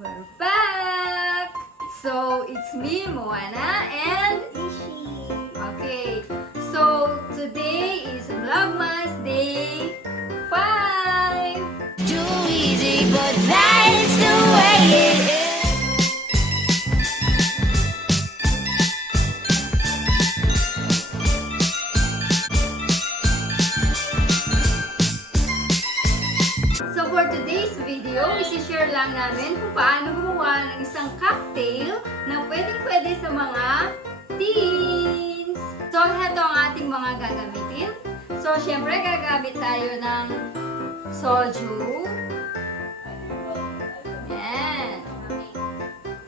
We're back! So, it's me, Moana, and Ishi. okay, so today is Vlogmas Day 5! Too easy, but that's the way it is. So for today's video, isi-share lang namin kung paano gumawa ng isang cocktail na pwedeng-pwede sa mga teens. So, heto ang ating mga gagamitin. So, syempre, gagamit tayo ng soju. Yan.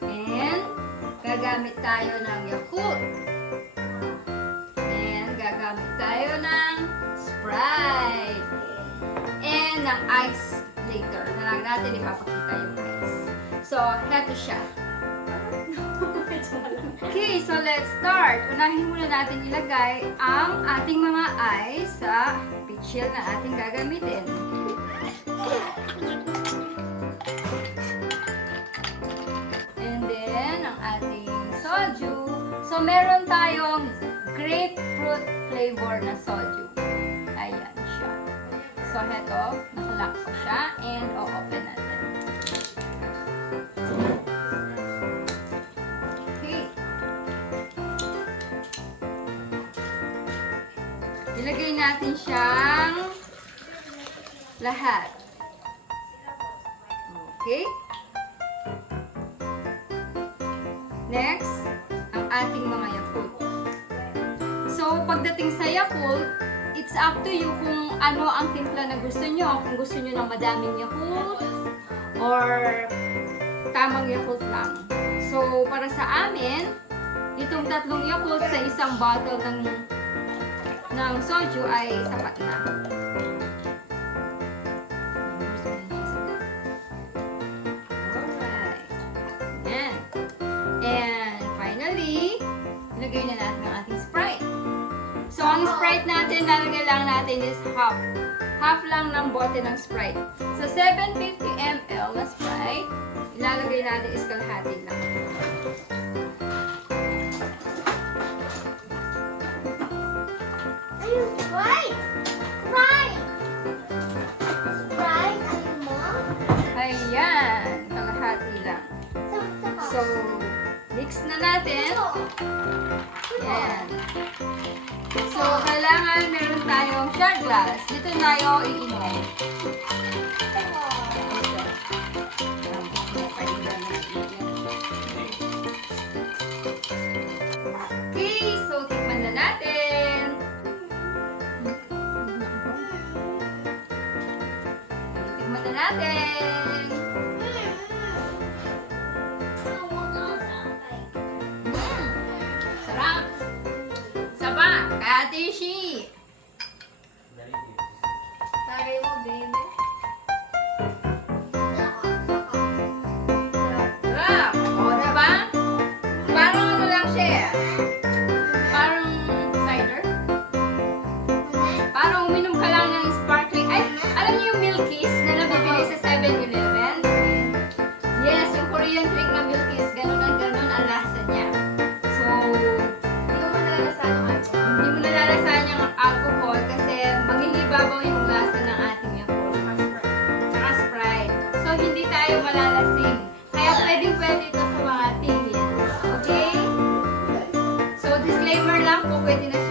And, gagamit tayo ng Yakult. And, gagamit tayo ng Sprite. And ng ice later. Na lang natin ipapakita yung ice. So, heto siya. Okay, so let's start. Unahin muna natin ilagay ang ating mga ice sa pitchel na ating gagamitin. And then, ang ating soju. So, meron tayong grapefruit flavor na soju. Ayan siya. So, heto, nakalock ko siya and o-open natin. Okay. Ilagay natin siyang lahat. Okay. Next, ang ating mga Yakult. So, pagdating sa Yakult, it's up to you kung ano ang timpla na gusto nyo. Kung gusto nyo ng madaming Yakult or tamang Yakult lang. So, para sa amin, itong 3 Yakult sa isang bottle ng soju ay sapat na. Alright. Ayan. And finally, ilagay na natin ang ating Sprite. So, ang Sprite natin, lalagay lang natin is half. Half lang ng bote ng Sprite. So, 750 ml na Sprite, ilalagay natin is kalahati lang. Ayun, Sprite! Sprite! Sprite, ayun mo? Ayan, kalahati lang. So, mix na natin. Ayan. So, kailangan meron tayong shot glass. Dito tayo iinom. Okay, so tikman na natin. Tikman na natin. Sarap. Saba, Katishi. Tagay mo, baby. Sarap. O, diba? Parang ano lang siya eh. Parang cider. Parang uminom ka lang ng sparkling. Ay, alam niyo yung Milkies na nabibili sa 7-Eleven? Yes, yung Korean drink na Milkies. Ganun ang lasa niya. So, hindi mo nalalasahan yung alcohol kasi mangingibabaw yung lasa ng ating Yakult. Tsaka Sprite. So, hindi tayo malalasing. Kaya pwedeng-pwede ito sa mga teens. Okay? So, disclaimer lang po, pwede na